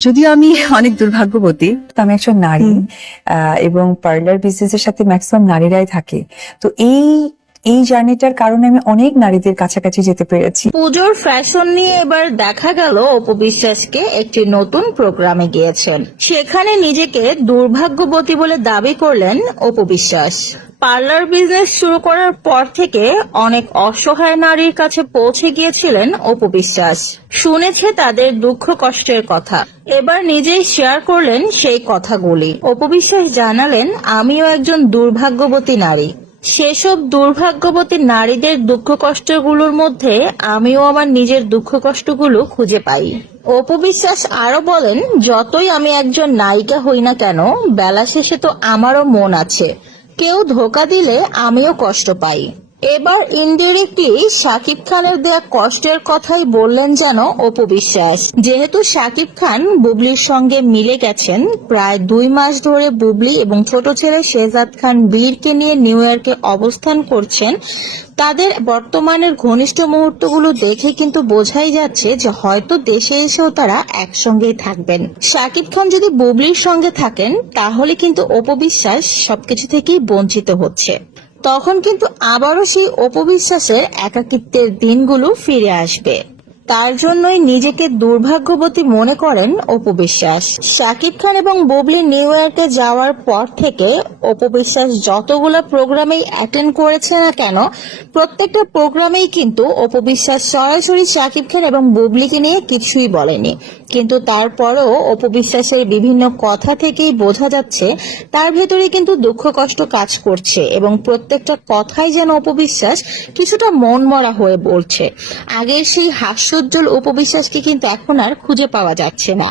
যদিও আমি অনেক দুর্ভাগ্যবতী, তো আমি একজন নারী এবং পার্লার বিজনেসের সাথে ম্যাক্সিমাম নারীরাই থাকে। তো এই জার্নিটার কারণে আমি অনেক নারীদের কাছাকাছি যেতে পেরেছি। পুজোর ফ্যাশন নিয়ে এবার দেখা গেল অপু বিশ্বাসকে একটি নতুন প্রোগ্রামে গিয়েছেন। সেখানে নিজেকে দুর্ভাগ্যবতী বলে দাবি করলেন অপু বিশ্বাস। পার্লার বিজনেস শুরু করার পর থেকে অনেক অসহায় নারীর কাছে পৌঁছে গিয়েছিলেন অপু বিশ্বাস। শুনেছে তাদের দুঃখ কষ্টের কথা, এবার নিজেই শেয়ার করলেন সেই কথাগুলি। অপু বিশ্বাস জানালেন, আমিও একজন দুর্ভাগ্যবতী নারী। সেসব দুর্ভাগ্যবতী নারীদের দুঃখ কষ্টগুলোর মধ্যে আমিও আমার নিজের দুঃখ কষ্টগুলো খুঁজে পাই। অপু বিশ্বাস আরো বলেন, যতই আমি একজন নায়িকা হই না কেন, বেলা শেষে তো আমারও মন আছে। কেউ ধোকা দিলে আমিও কষ্ট পাই। এবার ইনডিরেক্টলি শাকিব খানের দেয়া কষ্টের কথাই বললেন যেন অপু বিশ্বাস। যেহেতু শাকিব খান বুবলির সঙ্গে মিলে গেছেন, প্রায় 2 মাস ধরে বুবলি এবং ছোট ছেলে শেহজাদ খান বীরকে নিয়ে নিউ ইয়র্কে অবস্থান করছেন। তাদের বর্তমানের ঘনিষ্ঠ মুহূর্তগুলো দেখে কিন্তু বোঝাই যাচ্ছে যে হয়তো দেশে এসেও তারা একসঙ্গেই থাকবেন। শাকিব খান যদি বুবলির সঙ্গে থাকেন, তাহলে কিন্তু অপু বিশ্বাস সবকিছু থেকেই বঞ্চিত হচ্ছে। তখন কিন্তু আবারও সেই অপু বিশ্বাসের একাকিত্বের দিনগুলো ফিরে আসবে। তার জন্যই নিজেকে দুর্ভাগ্যবতী মনে করেন অপু বিশ্বাস। শাকিব খান এবং বুবলি নিউ ইয়র্কে যাওয়ার পর থেকে অপু বিশ্বাস যতগুলো প্রোগ্রামেই অ্যাটেন্ড করেছে না কেন, প্রত্যেকটা প্রোগ্রামেই কিন্তু অপু বিশ্বাস সরাসরি শাকিব খান এবং বুবলিকে নিয়ে কিছুই বলেনি। কিন্তু তারপরেও অপু বিশ্বাসের বিভিন্ন কথা থেকেই বোঝা যাচ্ছে তার ভেতরে কিন্তু দুঃখ কষ্ট কাজ করছে এবং প্রত্যেকটা কথাই যেন অপু বিশ্বাস কিছুটা মন মরা হয়ে বলছে। আগের সেই হাস্যোজ্জ্বল অপু বিশ্বাসকে কিন্তু এখন আর খুঁজে পাওয়া যাচ্ছে না।